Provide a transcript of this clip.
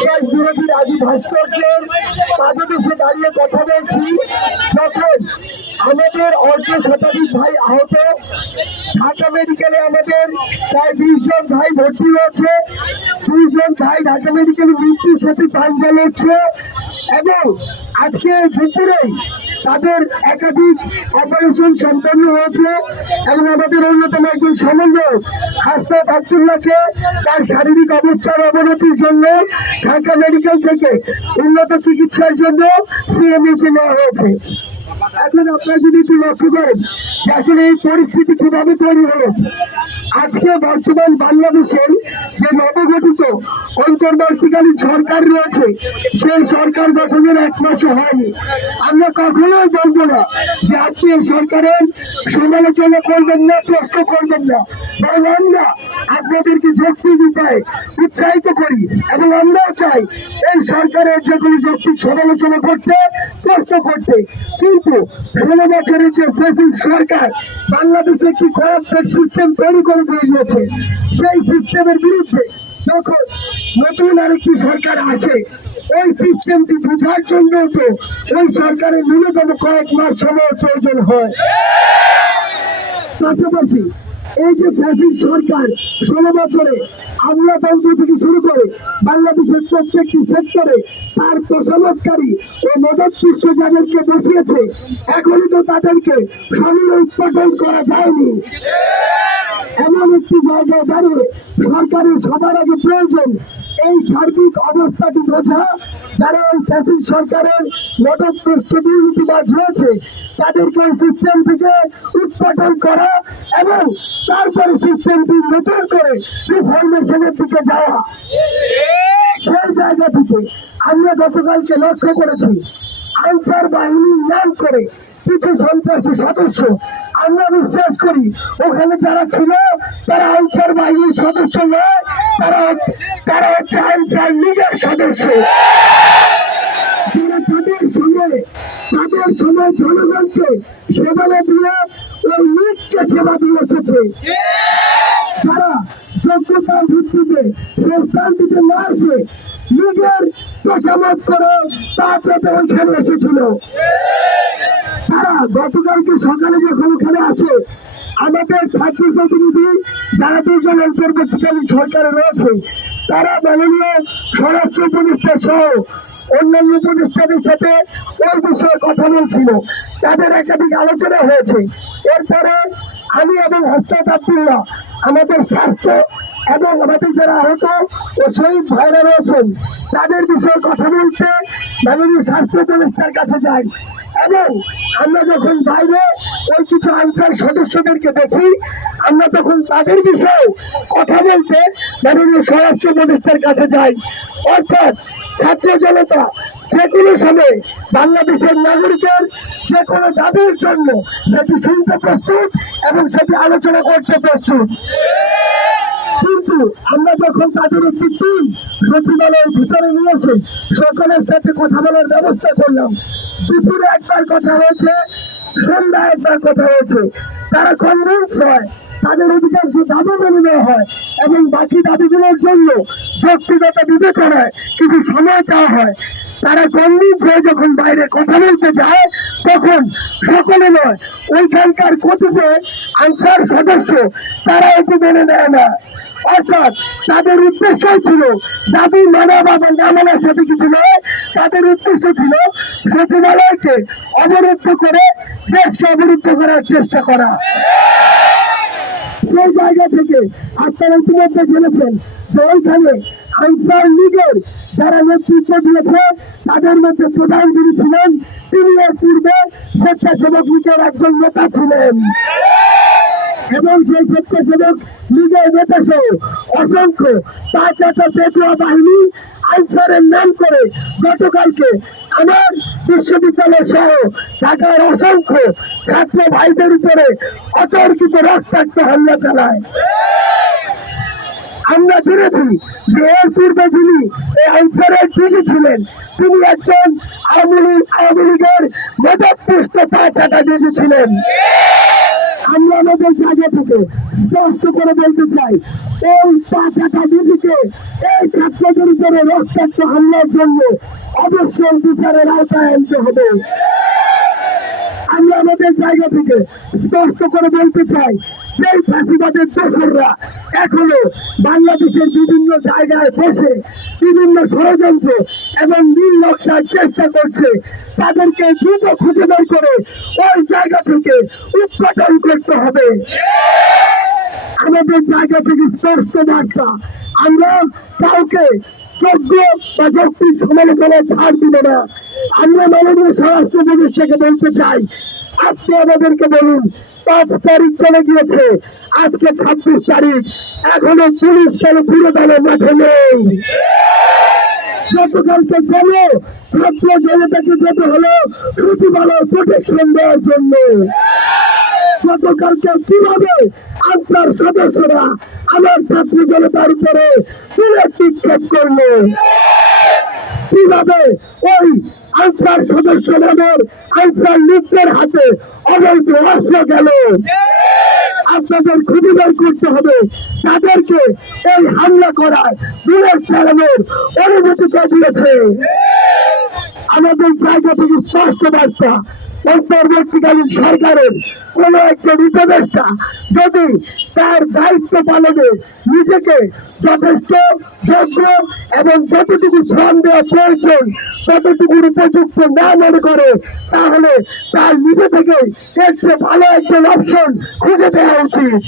সন্ত্রাস বিরোধী আদি ভাস্কর্যের পাদদেশে দাঁড়িয়ে কথা বলছি। যখন আমাদের অর্ধ শতাধিক ভাই আহত, ঢাকা মেডিকেলে আমাদের প্রায় বিশ জন ভাই ভর্তি হয়েছে। দুইজন ভাই ঢাকা মেডিকেলে মৃত্যুর সাথে প্রাণ জ্বালাচ্ছে এবং আজকে দুপুরেই তাদের একাধিক অপারেশন সম্পন্ন হয়েছে এবং আমাদের অন্যতম একজন সমন্বয় হাসনাত আবদুল্লাহকে তার শারীরিক অবস্থার অবনতির জন্য ঢাকা মেডিকেল থেকে উন্নত চিকিৎসার জন্য সিএমএসে নেওয়া হয়েছে। এখন আপনারা যদি একটু লক্ষ্য করেন আসলে এই পরিস্থিতি কীভাবে তৈরি হলো আজকে বর্তমান বাংলাদেশের যে নবগঠিত অন্তর্বর্তীকালীন সরকার রয়েছে, সেই সরকার গঠনের এক মাসও হয়নি। আমরা কখনোই বলব না যে আপনি সরকারের সমালোচনা করবেন না, প্রশ্ন করবেন না। বরং আমরা আপনাদেরকে যৌক্তিক উপায়ে উৎসাহিত করি এবং আমরাও চাই এই সরকারের যে কোনো যৌক্তিক সমালোচনা করতে, প্রশ্ন করতে। কিন্তু ষোলো বছরের যে ফেসিস সরকার বাংলাদেশে একটি করাপ্টেড সিস্টেম তৈরি করে দিয়ে গিয়েছে, সেই সিস্টেমের বিরুদ্ধে যখন নতুন আরেকটি সরকার আসে, ওই সিস্টেমটি বোঝার জন্য তো ওই সরকারের ন্যূনতম কয়েক মাস সময় প্রয়োজন হয়। পাশাপাশি এই যে ফ্যাসিস্ট সরকার ষোলো বছরে আমলা তন্ত্র থেকে শুরু করে বাংলাদেশের প্রত্যেকটি সেক্টরে তার তোষামতকারী ও মদত সৃষ্ট যাদেরকে বসিয়েছে, এখনই তো তাদেরকে সময় উৎপাদন করা যায়নি। এমন একটি জায়গায় দাঁড়িয়ে সরকারের সবার আগে প্রয়োজন এই সার্বিক অবস্থাটি বোঝা যারা এই ফ্যাসিস্ট সরকারের মদতপৃষ্ট দুর্নীতিবাজ রয়েছে। তাদেরকে সিস্টেম থেকে উৎপাদন করা এবং তারপরে সিস্টেমটি নতুন করে রিফর্মেশনের দিকে যাওয়া। সেই জায়গা থেকে আমরা গতকালকে লক্ষ্য করেছি আনসার বাহিনী নাম করে কিছু সন্ত্রাসী সদস্য। আমরা বিশ্বাস করি, ওখানে যারা ছিল, তারা আনসার বাহিনীর সদস্য নয়, তারা তারা হচ্ছে আনসার লীগের সদস্য। যারা তাদের সময় তাদের সময় জনগণকে সেবা দিয়ে ওই লীগকে সেবা দিয়ে এসেছে। যারা যোগ্যতার ভিত্তিতে সে স্থান দিতে না আসে নিজের ওইখানে এসেছিল। তারা গতকালকে সকালে যখন আসে, আমাদের প্রতিনিধি রয়েছে, তারা সহ অন্যান্য সাথে ওই বিষয়ে কথা তাদের আলোচনা হয়েছে। এরপরে আমি এবং আবদুল্লাহ, আমাদের স্বাস্থ্য এবং আমাদের যারা আহত ও শহীদ ভাইরা রয়েছেন, তাদের বিষয়ে কথা বলতে মাননীয় স্বাস্থ্য উপদেষ্টার কাছে যাই। এবং আমরা যখন বাইরে ওই কিছু আনসার সদস্যদেরকে দেখি, আমরা তখন তাদের বিষয়েও কথা বলতে মাননীয় স্বরাষ্ট্র উপদেষ্টার কাছে যাই। অর্থাৎ ছাত্র জনতা যে কোনো সময় বাংলাদেশের নাগরিকের যে কোনো দাবির জন্য সেটি শুনতে প্রস্তুত এবং সেটি আলোচনা করতে প্রস্তুত। কিন্তু আমরা যখন তাদের একটি টিম সচিবালয়ের ভিতরে নিয়ে এসে সকলের সাথে কথা বলার ব্যবস্থা করলাম, দুপুরে একবার কথা হয়েছে সন্ধ্যা একবার কথা হয়েছে। তারা কনভিন্স হয়, তাদের অধিকাংশ দাবি মেনে নেওয়া হয় এবং বাকি দাবিগুলোর জন্য ব্যক্তিগত বিবেচনায় কিছু সময় চাওয়া হয়। তারা কনভিন্স হয়ে যখন বাইরে কথা বলতে যায়, তখন সকলে নয়, ওইখানকার কতিপয় আনসার সদস্য তারা এটি মেনে নেয় না। অর্থাৎ তাদের ছিল মানা সাথে তাদের উদ্দেশ্য ছিল সচিবালয়কে অবরুদ্ধ করে দেশকে অবরুদ্ধ করার চেষ্টা করা। সেই জায়গা থেকে আপনারা ইতিমধ্যে জেনেছেন যে ওইখানে আনসার লীগের যারা নেতৃত্ব দিয়েছে, তাদের মধ্যে প্রধান যিনি ছিলেন, তিনি এর পূর্বে স্বেচ্ছাসেবক লীগের একজন নেতা ছিলেন। এবং সেই স্বেচ্ছাসেবক লীগের নেতা সহ অসংখ্য পাঁচ একটা পেটুয়া বাহিনী আনসারের নাম করে গতকালকে আমার বিশ্ববিদ্যালয় সহ ঢাকার অসংখ্য ছাত্র ভাইদের উপরে অতর্কিত রক্তাক্ত হামলা চালায়। আমরা জেনেছি যে এর পূর্বে যিনি এই আনসারের যিনি ছিলেন, তিনি একজন আওয়ামী লীগ আওয়ামী লীগের মদতপুষ্ট পা চাটা দিয়েছিলেন আমাদের জায়গা থেকে স্পষ্ট করে বলতে চাই, এই এই ছাত্রদের উপরে রক্তাক্ত হামলার জন্য অবশ্যই বিচারের আওতায় আনতে হবে। আমরা আমাদের জায়গা থেকে স্পষ্ট করে বলতে চাই, এই ফাঁসিবাদের এখনও বাংলাদেশের বিভিন্ন জায়গায় বসে বিভিন্ন ষড়যন্ত্র এবং নীল নকশার চেষ্টা করছে। তাদেরকে দ্রুত খুঁজে বের করে ওই জায়গা থেকে উৎপাদন করতে হবে। আমাদের জায়গা থেকে স্পষ্ট বার্তা, আমরা কাউকে যোগ্য বা যৌক্তিক সমালোচনা ছাড় দিব না। আমরা মাননীয় স্বরাষ্ট্র উপদেষ্টাকে বলতে চাই আজকে আমাদেরকে বলুন, পাঁচ তারিখ চলে গিয়েছে, আজকে ছাব্বিশ তারিখ, এখনও পুলিশ কেন ফিরে গেল মাঠে নেই। গতকালকে কেন ছাত্র জনতাকে যেতে হলো সচিবালয় প্রোটেকশন দেওয়ার জন্য। গতকালকে কীভাবে আপনার সদস্যরা আমার ছাত্র জনতার উপরে বুলেট নিক্ষেপ করল? কীভাবে ওই আনসার সদস্য নামের আনসার লিগদের হাতে অবৈধ অস্ত্র গেল? আপনাদের খুঁজে বের করতে হবে। তাদেরকে এই হামলা করার বুলেট চালানোর অনুমতিটা দিয়েছে আমাদের জায়গা থেকে স্পষ্ট বার্তা, অন্তর্বর্তীকালীন সরকারের কোন একজন উপদেষ্টা যদি তার দায়িত্ব পালনে নিজেকে যথেষ্ট, যোগ্য এবং যতটুকু শ্রম দেওয়া প্রয়োজন ততটুকুর উপযুক্ত না মনে করে, তাহলে তার নিজে থেকে এর চেয়ে ভালো একজন অপশন খুঁজে দেওয়া উচিত।